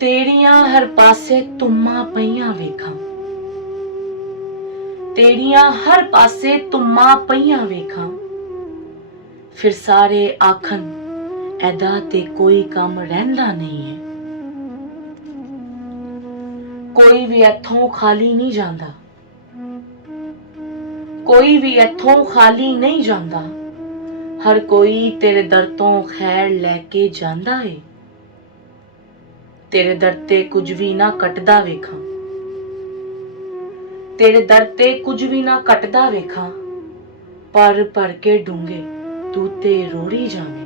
तेरियां हर पासे तुम्मा पईयां वेखां, तेरियां हर पासे तुम्मा पईयां वेखां। फिर सारे आखन ऐदा ते कोई कम रहिंदा नहीं है। कोई भी इत्थों खाली नहीं जांदा, कोई भी इत्थों खाली नहीं जांदा। हर कोई तेरे दर तो खैर लैके जांदा है। तेरे दर ते कुछ भी ना कटदा वेखां, तेरे दर ते कुछ भी ना कटदा वेखां। पर भर के डूंगे तू ते रोड़ी जावे।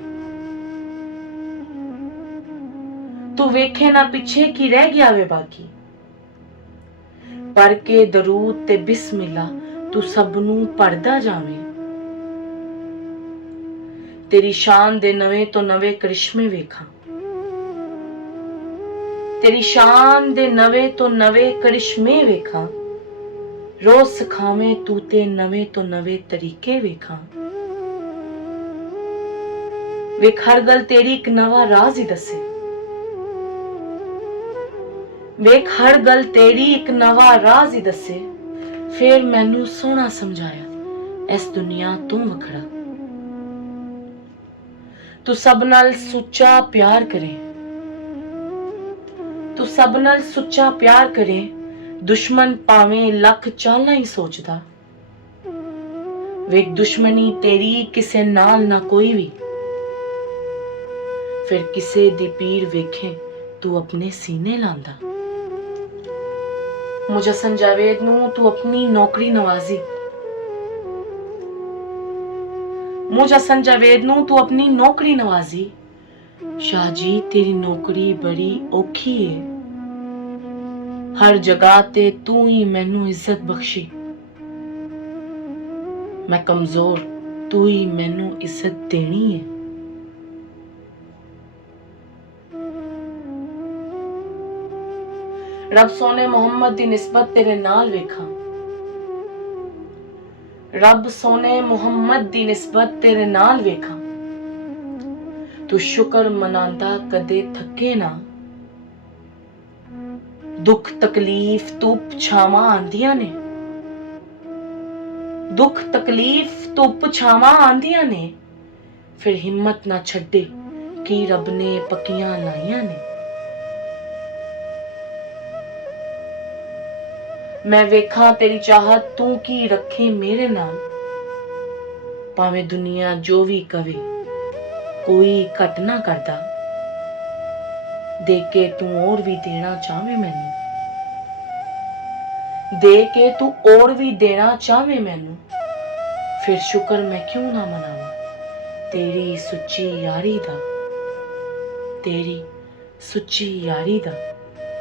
तू वेखे ना पिछे की रह गया वे बाकी। पर के दरूद ते बिस्मिल्ला तू सबनू पढ़दा जावे। तेरी शान दे नवे तो नवे करिश्मे वेखां, तेरी शान दे नवे तो नवे करिश्मे वेखां। रोज सिखावें तू ते नवे तो नवे तरीके वेखां। वेख हर गल तेरी एक नवा राज ही दसे, वेख हर गल तेरी एक नवा राज ही दसे। फिर मैनू सोहना समझाया इस दुनिया तो वखड़ा। तू सब नाल सुच्चा प्यार करे, तू सब नाल सुच्चा प्यार करे। दुश्मन भावें लख चालां ही सोचदा। वेख दुश्मनी तेरी किसे नाल ना कोई भी। फिर किसे दी पीर वेखे तू अपने सीने लांदा। मुजस्सम जावेद नू तू अपनी नौकरी नवाजी, मुजस्सम जावेद नू तू अपनी नौकरी नवाजी। शाह जी तेरी नौकरी बड़ी औखी है। हर जगह ते तू ही मैनू इज्जत बख्शी। मैं कमजोर, तू ही मैनू इज्जत देनी है। रब सोने मोहम्मद दी निस्बत तेरे नाल वेखां, रब सोने मोहम्मद दी निस्बत तेरे नाल वेखां। तू शुक्र मनांदा कदे थके ना। दुख तकलीफ धुप छावां आंदियां ने, दुख तकलीफ धुप छावां आंदियां ने। फिर हिम्मत ना छड्डे कि रब ने पक्कियां लाइयां ने। मैं वेखां तेरी चाहत तू की रखे मेरे नाल। भावें दुनिया जो भी कवे कोई घट ना करदा। दे के तू और भी देना चाहे मैनू, दे के तू और भी देना चाहे मैनू। फिर शुक्र मैं क्यों ना मनावा तेरी सुच्ची यारी दा, तेरी सुच्ची यारी दा।